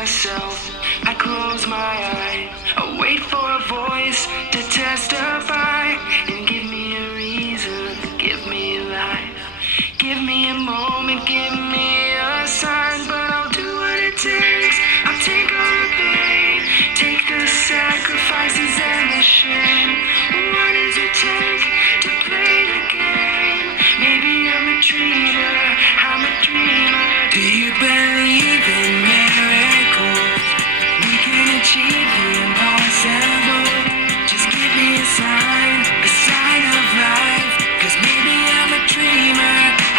myself. I close my eyes. I wait for a voice to testify and give me a reason, give me life. Give me a moment, give me a sign, but I'll do what it takes. I'll take all the pain, take the sacrifices and the shame. What does it take to play the game? Maybe I'm a dreamer, I'm a dreamer. Do you believe in miracles? We can achieve the impossible. Just give me a sign of life. 'Cause maybe I'm a dreamer,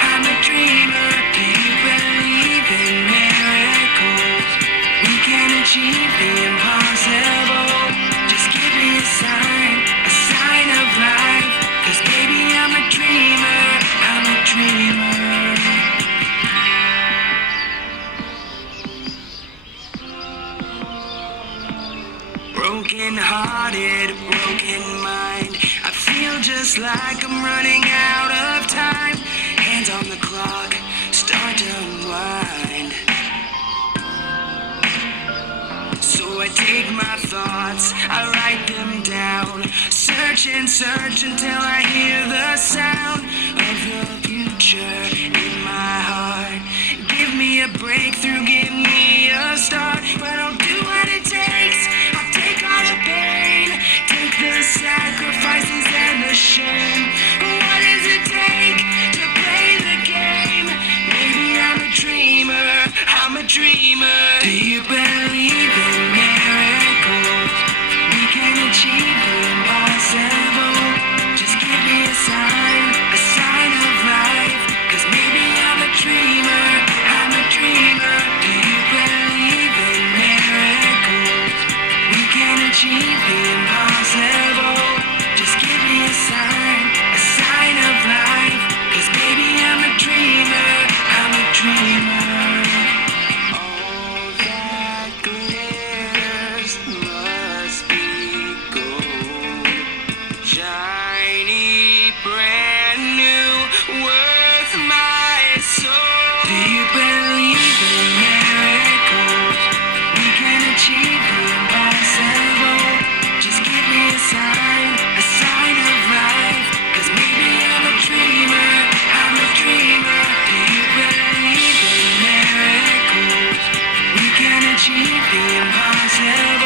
I'm a dreamer. Do you believe in miracles? We can achieve the impossible. Just give me a sign of life. 'Cause maybe I'm a dreamer, I'm a dreamer. Broken hearted, broken mind. I feel just like I'm running out of time. Hands on the clock, start to unwind. So I take my thoughts, I write them down. Search and search until I hear the sound of the future in my heart. Give me a breakthrough, give me a start. But I'll do what it takes. I'll take all the pain, take the sacrifices and the shame. What does it take to play the game? Maybe I'm a dreamer, I'm a dreamer. Do you believe in miracles? We can achieve the impossible. Just give me a sign of life. 'Cause maybe I'm a dreamer, I'm a dreamer. Do you believe in miracles? We can achieve the impossible. Just give me a sign of life. 'Cause maybe I'm a dreamer, I'm a dreamer. All that glitters must be gold. Shiny, brand new, worth my soul. Do you believe in miracles? We can achieve the impossible. Just give me a sign of life. 'Cause maybe I'm a dreamer, I'm a dreamer. Do you believe in miracles? We can achieve the impossible.